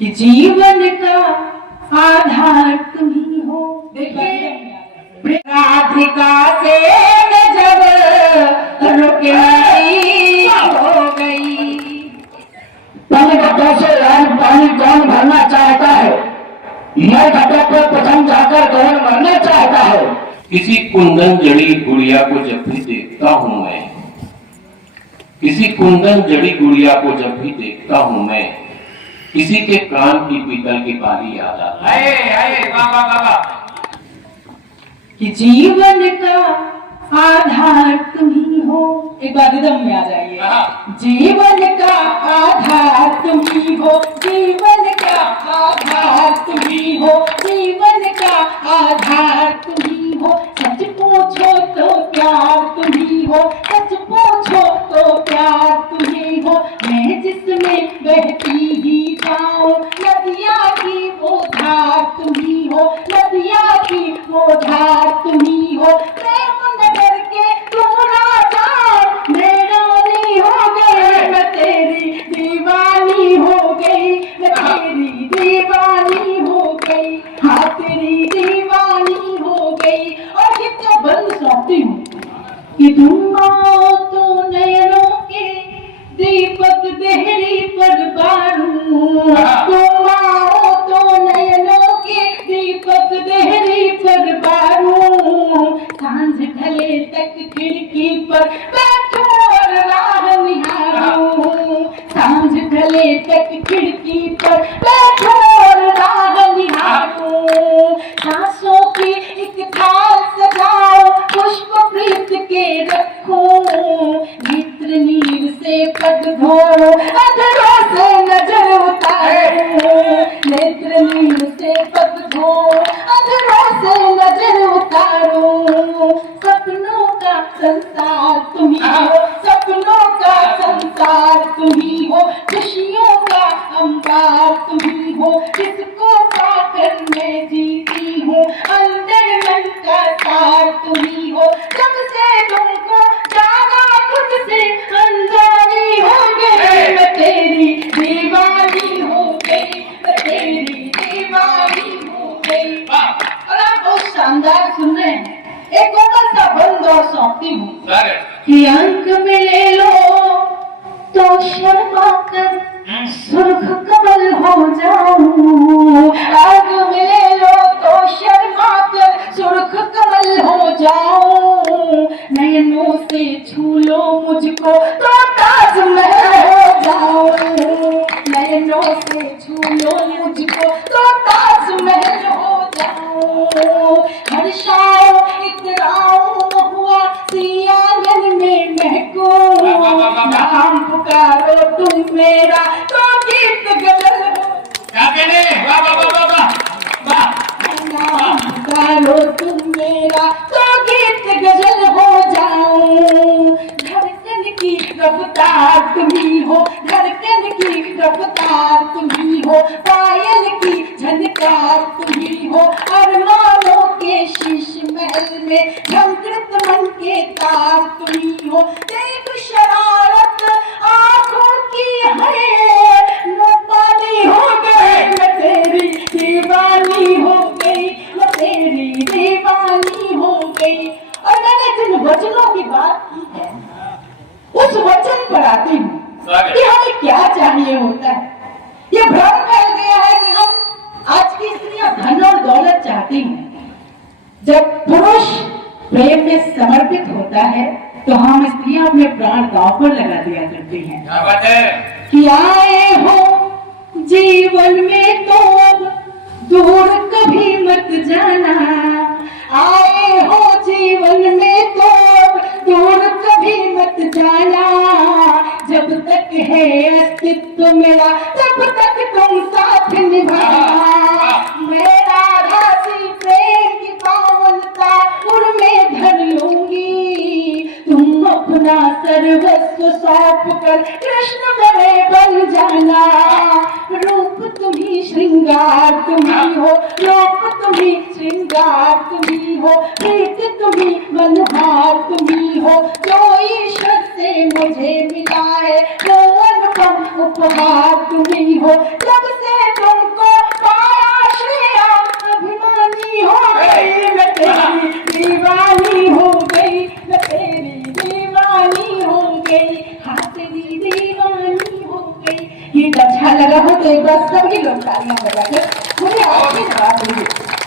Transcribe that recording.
कि जीवन का आधार तुम ही हो। देखिए राधिका से मैं जब रुकी हो गई। पानी गड्ढे से पानी कौन भरना चाहता है? यह गड्ढे पर प्रथम जाकर कौन मरना चाहता है? किसी कुंदन जड़ी गुड़िया को जब भी देखता हूँ मैं, किसी कुंदन जड़ी गुड़िया को जब भी देखता हूँ मैं, किसी के कान की पीतल की बारी याद आता है। कि जीवन का आधार तुम ही हो। एक बार रिदम में आ जाइए। जीवन का आधार तुम ही हो, जीवन का आधार तुम ही हो, जीवन का आधार तुम ही हो। सच पूछो तो प्यार तुम ही हो, सच पूछो तो प्यार तुम ही हो। मैं जिसमें बहती ही जाऊं नदिया की वो धार तुम ही हो, नदिया की वो धार तुम ही हो। प्रेम नगर के तुम राजा मेरा नहीं हो गए, मैं तेरी दीवानी हो गई, मैं तेरी दीवानी हो गई, हाँ तेरी दीवानी हो गई। और ये क्या बंद सौंपती हूँ कि तुम आओ तो नयनों के दीपक देहरी पर बारूं, तुम आओ तो नयनों के दीपक देहरी पर बारूं। सांझ ढले तक खिड़की पर बैठूं और राह निहारूं, सांझ ढले तक खिड़की पर बैठूं और राह निहारूं। सांसों की एक थाल सजाऊं, पुष्प प्रीत के रखूं, नेत्र नीर से पग धोऊं, अधरों से नजर उतारूं, नेत्र नीर से पग धोऊं, अधरों से नजर उतारूं। सपनों का संसार तुम ही हो, सपनों का संसार तुम ही हो, खुशियों का अंबार तुम ही हो। जिसको पाकर मैं जीती हूँ अंदर मन का सार तुम ही हो। जब से तुमको जाना खुद से अनजानी हो गई, मैं तेरी दीवानी हो गई, मैं तेरी दीवानी हो गई। और आप बहुत शानदार सुन रहे हैं। एक और सा बंद और सौंपती हूँ कि अंक में ले लो तो शर्मा कर सुर्ख कमल हो जाऊं, आग में ले लो तो शर्मा कर सुर्ख कमल हो जाऊं। नयनों से छू लो मुझको तो ताजमहल हो जाऊं, नयनों से छू लो मुझको तो ताजमहल हो जाऊं। हर्षाओ इतराओ हुआ सियालन में महकूं, नाम पुकारो तुम मेरा तो गीत गजल हो। क्या कहने? वाह वाह वाह वाह वाह। नाम पुकारो तुम मेरा तो गीत गजल हो जाऊं। धड़कन की रफ्तार तुम ही हो, धड़कन की रफ्तार तुम ही हो, पायल की झनकार तुम ही हो। अरमानों के शीश महल में झंकृत मन के तार तुम ही हो। देख शरारत आंखों की है नौपाली हो गई, मैं तेरी दीवानी हो गई, मैं तेरी दीवानी हो गई। और मैंने जिन वचनों की बात की है उस वचन पर आती हूँ कि हमें क्या चाहिए होता है। ये भ्रम फैल गया है कि हम आज की स्त्रियां धन और दौलत चाहती हैं। जब पुरुष प्रेम में समर्पित होता है तो हम स्त्रियां अपने प्राण दांव पर लगा दिया करती हैं। क्या बात है? कि आए हो जीवन में तो अब दूर कभी मत जाना, आए हो जीवन में तो अब दूर कभी मत जाना। जब तक है अस्तित्व मेरा तब तक तुम साथ निभाना। मेरा राशि प्रेम की पावनता उर में धर लूंगी, तुम अपना सर्वस्व सौंप कर कृष्ण मेरे बन जाना। रूप तुम्ही श्रृंगार तुम्ही हो, रूप तुम्ही श्रृंगार तुम्ही हो, प्रीति तुम्ही मनोहार तुम्ही हो। जो ईश्वर से मुझे मिला है वो अनुपम उपहार तुम्ही हो। जब से तुम गई, हाँ तेरी दीवानी हो गई। गीत अच्छा लगा हो तो एक बार सभी लोग तालियां बजाकर मुझे आपसे जवाब दीजिए।